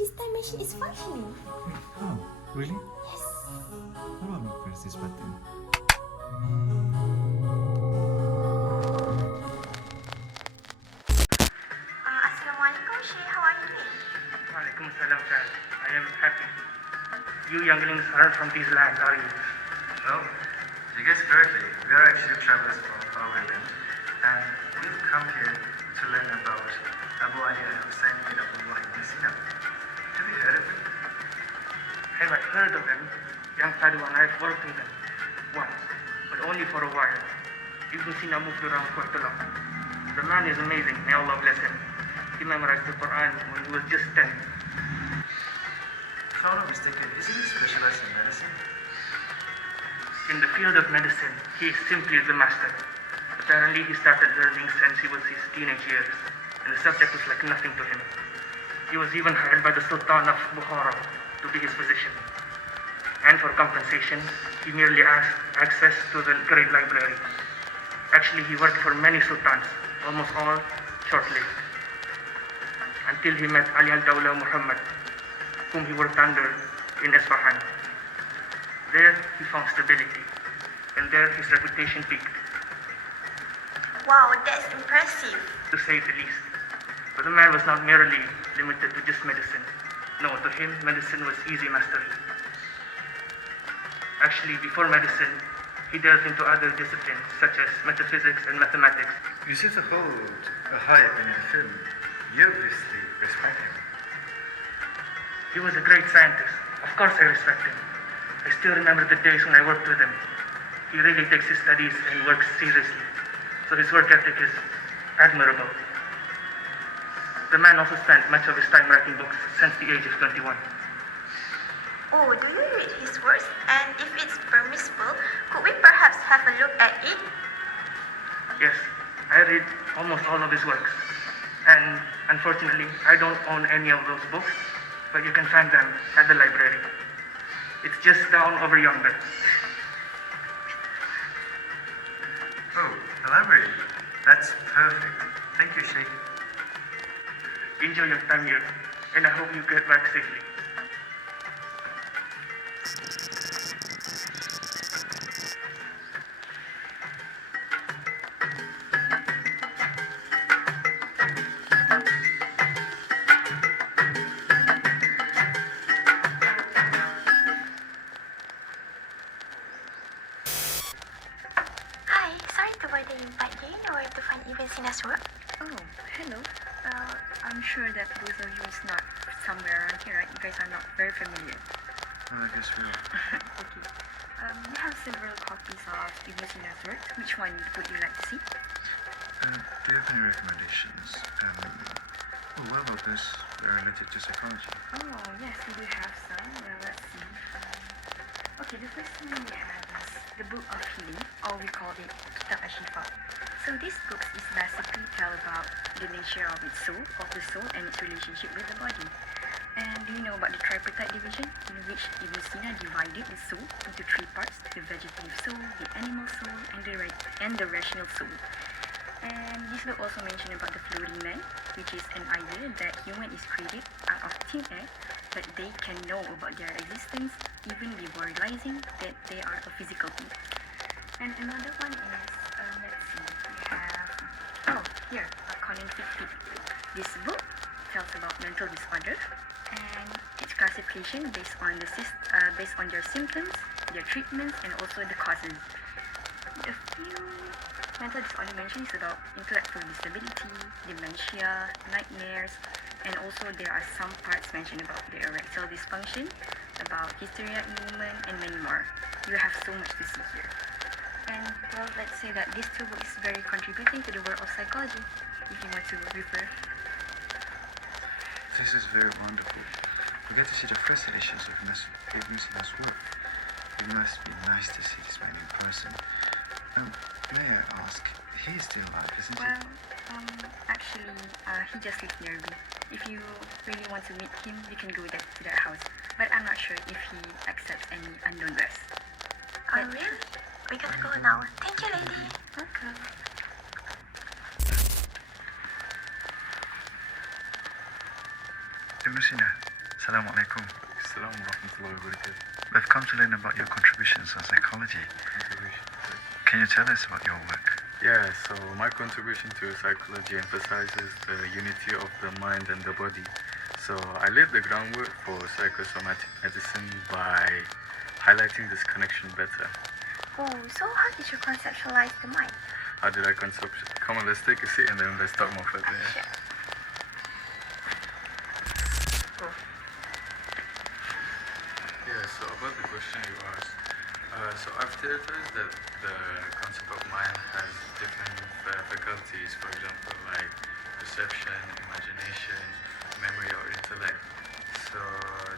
this time machine is functioning. Oh, really? Yes. How about me press this button? Assalamualaikum, Shay. How are you doing? Waalaikumsalam, sir. I am happy. You younglings aren't from these lands, are you? Well, you guessed correctly. We are actually travelers from Powerland, and we've come here to learn about Abu Ali and Hussein bin Abdullah ibn Sina. Have you heard of him? Have I heard of them? Young Sadhu and I have worked with them once, but only for a while. Ibn Sina moved around quite a lot. The man is amazing. May Allah bless him. He memorized the Quran when he was just 10. If I'm not mistaken, isn't he specialized in medicine? In the field of medicine, he is simply the master. Apparently, he started learning since he was his teenage years, and the subject was like nothing to him. He was even hired by the Sultan of Bukhara to be his physician. And for compensation, he merely asked access to the great library. Actually, he worked for many sultans, almost all short-lived, until he met Ali al-Dawla Muhammad, whom he worked under in Isfahan. There, he found stability, and there his reputation peaked, Wow, that's impressive. to say the least. But the man was not merely limited to just medicine. No, to him, medicine was easy mastery. Actually, before medicine, he delved into other disciplines such as metaphysics and mathematics. You seem to hold a high opinion of him. You obviously respect him. He was a great scientist. Of course I respect him. I still remember the days when I worked with him. He really takes his studies and works seriously. So his work ethic is admirable. The man also spent much of his time writing books since the age of 21. Oh, do you read his works? And if it's permissible, could we perhaps have a look at it? Yes, I read almost all of his works. And unfortunately, I don't own any of those books, but you can find them at the library. It's just down over yonder. Oh, the library. That's perfect. Thank you, Sheikh. Enjoy your time here, and I hope you get back safely. Hi, sorry to bother you, but do you know where to find Ibn Sina's work? Oh, hello. I'm sure that both of you is not somewhere around here, right? You guys are not very familiar. I guess we are. Okay. We have several copies of Ibn Sina's work. Which one would you like to see? Do you have any recommendations? What about this related to psychology? Oh, yes, we do have some. Let's see. Okay, the first one we have is the Book of Healing, or we call it Kitab Ashifa. So this book is basically tell about the nature of its soul, and its relationship with the body. And do you know about the tripartite division, in which Ibn Sina divided the soul into three parts: the vegetative soul, the animal soul, and the rational soul. And this book also mentioned about the floating man, which is an idea that human is created out of thin air, but they can know about their existence even before realizing that they are a physical being. And another one is, let's see, we have, here, Cognitive Peak. This book tells about mental disorders and its classification based on their symptoms, their treatments, and also the causes. A few mental disorder mentioned is about intellectual disability, dementia, nightmares, and also there are some parts mentioned about the erectile dysfunction, about hysteria in women, and many more. You have so much to see here. And well, let's say that this two books is very contributing to the world of psychology, if you want to refer. This is very wonderful. We get to see the first editions of Ibn Sina's work. It must be nice to see this man in person. May I ask, he is still alive, isn't he? Well, actually, he just lives near me. If you really want to meet him, you can go to that house. But I'm not sure if he accepts any unknown guests. Oh, really? We gotta go now. Thank you, lady. Welcome. Ibn Sina, Assalamualaikum. Assalamu warahmatullahi wabarakatuh. We've come to learn about your contributions on psychology. Can you tell us about your work? Yeah, so my contribution to psychology emphasizes the unity of the mind and the body. So I laid the groundwork for psychosomatic medicine by highlighting this connection better. Oh, so how did you conceptualize the mind? How did I conceptualize? Come on, let's take a seat and then let's talk more further. Sure. Yeah, so about the question you asked, so I've theorized that the concept of mind has different faculties, for example, like perception, imagination, memory, or intellect. So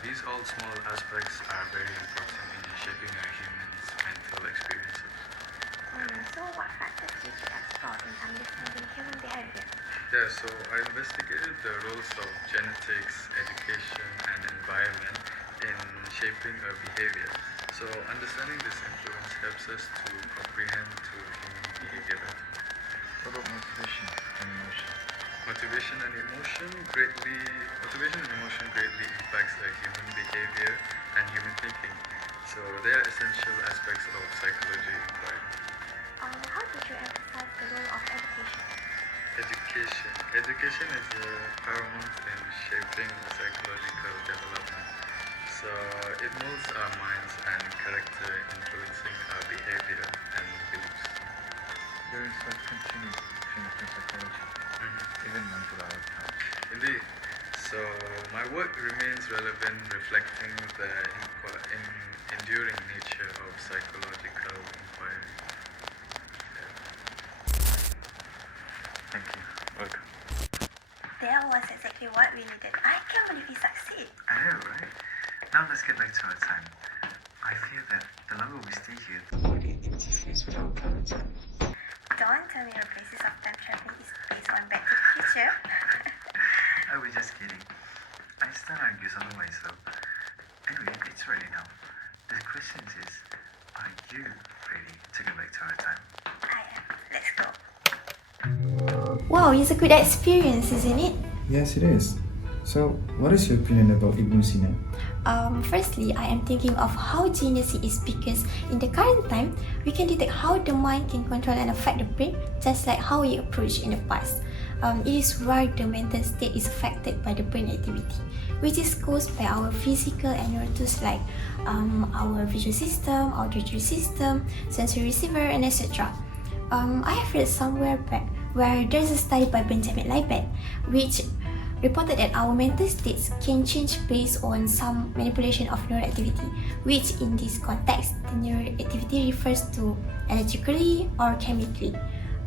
these all small aspects are very important in shaping a human's mental experiences. So what factors did you explore in understanding human behavior? Yeah, so I investigated the roles of genetics, education, and environment in shaping a behavior. So understanding this influence helps us to comprehend to human behavior better. What about motivation and emotion? Motivation and emotion greatly impacts a human behavior and human thinking. So they are essential aspects of psychology inquiry. How did you emphasize the role of education? Education is paramount in shaping psychological development. So it molds our minds and character, influencing our behavior and beliefs. Your research continues clinical psychology, even mental outcomes. Indeed. So my work remains relevant, reflecting the enduring nature of psychological inquiry. Thank you. Welcome. That was exactly what we needed. I can't believe we succeed. I know, right? Now let's get back to our time. I fear that the longer we stay here, the more the interferes with our current time. Don't tell me your basis of time traveling is based on Back to the Future. I was just kidding. Einstein argues otherwise though. Anyway, it's ready now. The question is, are you ready to go back to our time? I am. Let's go. Wow, it's a good experience, isn't it? Yes, it is. So, what is your opinion about Ibn Sina? Firstly, I am thinking of how genius he is because in the current time, we can detect how the mind can control and affect the brain, just like how we approached in the past. It is where the mental state is affected by the brain activity, which is caused by our physical and neural tools like our visual system, auditory system, sensory receiver, and etc. I have read somewhere back where there's a study by Benjamin Libet, which reported that our mental states can change based on some manipulation of neural activity, which in this context, the neural activity refers to electrically or chemically.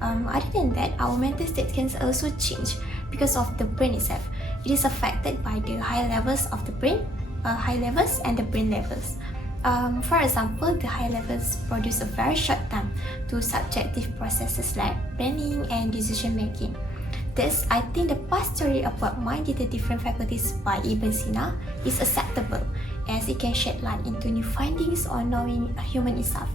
Other than that, our mental state can also change because of the brain itself. It is affected by the high levels of the brain, high levels and the brain levels. For example, the high levels produce a very short time to subjective processes like planning and decision making. Thus, I think the past theory about mind in the different faculties by Ibn Sina is acceptable as it can shed light into new findings on knowing a human itself,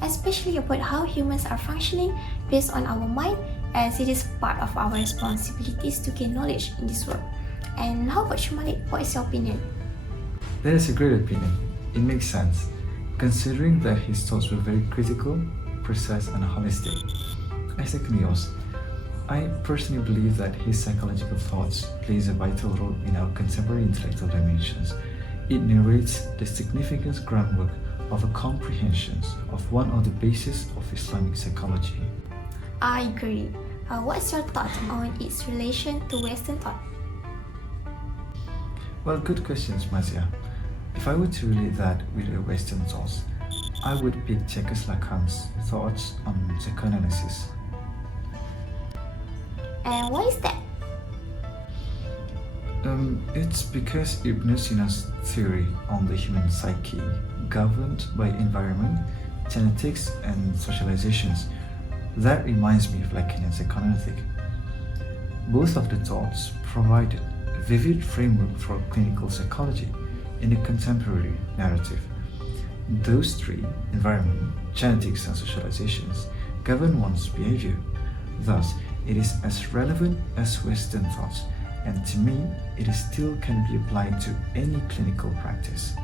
especially about how humans are functioning based on our mind, as it is part of our responsibilities to gain knowledge in this world. And how about you, Malik? What is your opinion? That is a great opinion. It makes sense, considering that his thoughts were very critical, precise, and holistic. I second yours. I personally believe that his psychological thoughts plays a vital role in our contemporary intellectual dimensions. It narrates the significant groundwork of a comprehension of one of the bases of Islamic psychology. I agree. What's your thought on its relation to Western thought? Well, good questions, Mazia. If I were to relate that with a Western thoughts, I would pick Lacan's thoughts on psychoanalysis. And why is that? It's because Ibn Sina's theory on the human psyche, governed by environment, genetics, and socializations, that reminds me of Lacanian psychoanalytic. Both of the thoughts provided a vivid framework for clinical psychology in the contemporary narrative. Those three, environment, genetics, and socializations, govern one's behavior. Thus, it is as relevant as Western thoughts and to me, it is still can be applied to any clinical practice.